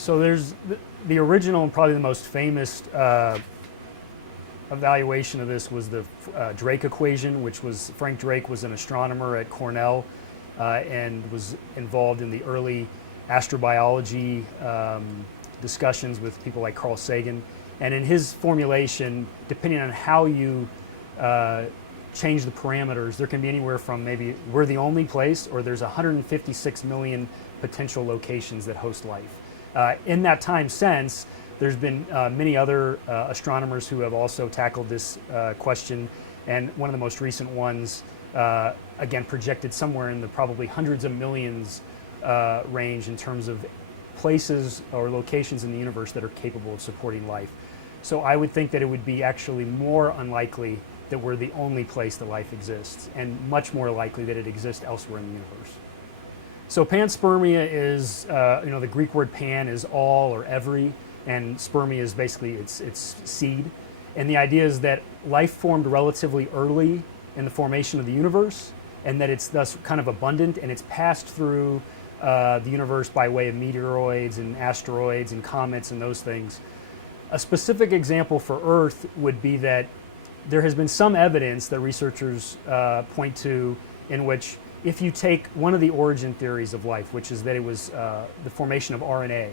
So there's the original and probably the most famous evaluation of this was the Drake equation, which was Frank Drake was an astronomer at Cornell and was involved in the early astrobiology discussions with people like Carl Sagan. And in his formulation, depending on how you change the parameters, there can be anywhere from maybe we're the only place or there's 156 million potential locations that host life. In that time since, there's been many other astronomers who have also tackled this question, and one of the most recent ones, again, projected somewhere in the probably hundreds of millions range in terms of places or locations in the universe that are capable of supporting life. So I would think that it would be actually more unlikely that we're the only place that life exists, and much more likely that it exists elsewhere in the universe. So panspermia is, the Greek word pan is all or every, and spermia is basically its seed. And the idea is that life formed relatively early in the formation of the universe, and that it's thus kind of abundant, and it's passed through the universe by way of meteoroids and asteroids and comets and those things. A specific example for Earth would be that there has been some evidence that researchers point to in which if you take one of the origin theories of life, which is that it was the formation of RNA,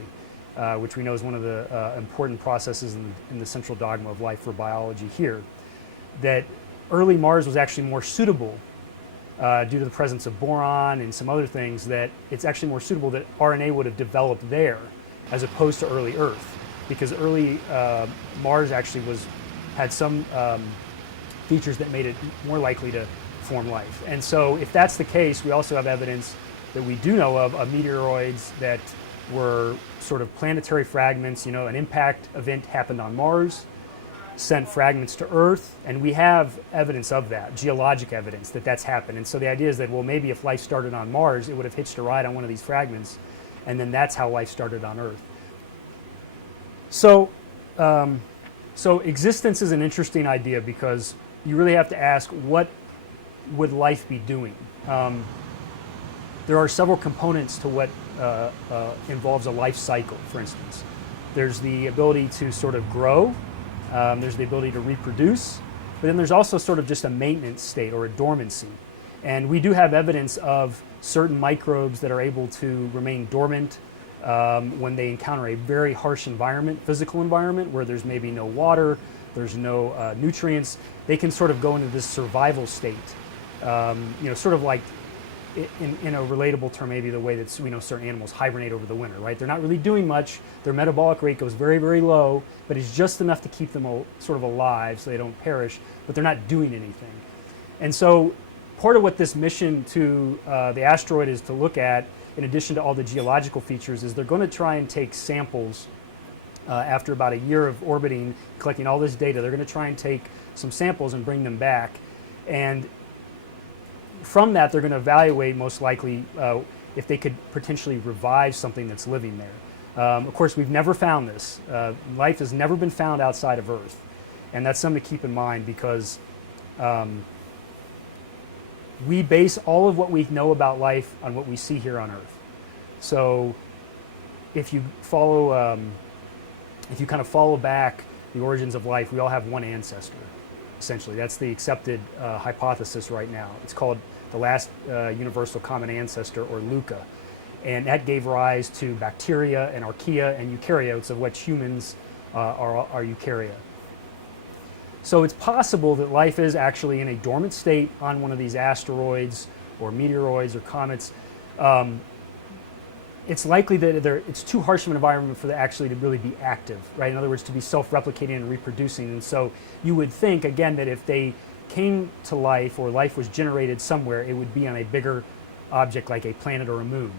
which we know is one of the important processes in the central dogma of life for biology here, that early Mars was actually more suitable due to the presence of boron and some other things, that it's actually more suitable that RNA would have developed there as opposed to early Earth, because early Mars actually had some features that made it more likely to form life. And so if that's the case, we also have evidence that we do know of meteoroids that were sort of planetary fragments. An impact event happened on Mars, sent fragments to Earth, and we have evidence of that, geologic evidence that that's happened. And so the idea is that, well, maybe if life started on Mars, it would have hitched a ride on one of these fragments, and then that's how life started on Earth. So existence is an interesting idea because you really have to ask, what would life be doing? There are several components to what involves a life cycle, for instance. There's the ability to sort of grow, there's the ability to reproduce, but then there's also sort of just a maintenance state or a dormancy. And we do have evidence of certain microbes that are able to remain dormant when they encounter a very harsh environment, physical environment, where there's maybe no water, there's no nutrients. They can sort of go into this survival state, sort of like, in a relatable term, maybe the way that certain animals hibernate over the winter, right? They're not really doing much. Their metabolic rate goes very, very low, but it's just enough to keep them sort of alive so they don't perish, but they're not doing anything. And so part of what this mission to the asteroid is to look at, in addition to all the geological features, is they're going to try and take samples after about a year of orbiting, collecting all this data. They're going to try and take some samples and bring them back. And from that, they're going to evaluate, most likely, if they could potentially revive something that's living there. Of course, we've never found this. Life has never been found outside of Earth. And that's something to keep in mind, because we base all of what we know about life on what we see here on Earth. So if you kind of follow back the origins of life, we all have one ancestor, essentially. That's the accepted hypothesis right now. It's called the last universal common ancestor, or LUCA. And that gave rise to bacteria and archaea and eukaryotes, of which humans are eukarya. So it's possible that life is actually in a dormant state on one of these asteroids or meteoroids or comets. It's likely that it's too harsh of an environment for it actually to really be active, right? In other words, to be self-replicating and reproducing. And so you would think, again, that if they came to life, or life was generated somewhere, it would be on a bigger object like a planet or a moon.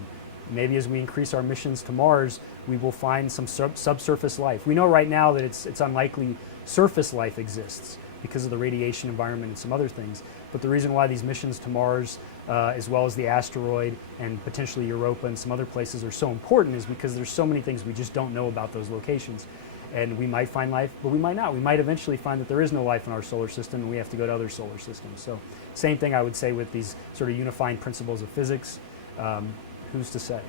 Maybe as we increase our missions to Mars, we will find some subsurface life. We know right now that it's unlikely surface life exists because of the radiation environment and some other things. But the reason why these missions to Mars, as well as the asteroid and potentially Europa and some other places, are so important is because there's so many things we just don't know about those locations. And we might find life, but we might not. We might eventually find that there is no life in our solar system and we have to go to other solar systems. So same thing I would say with these sort of unifying principles of physics. Who's to say?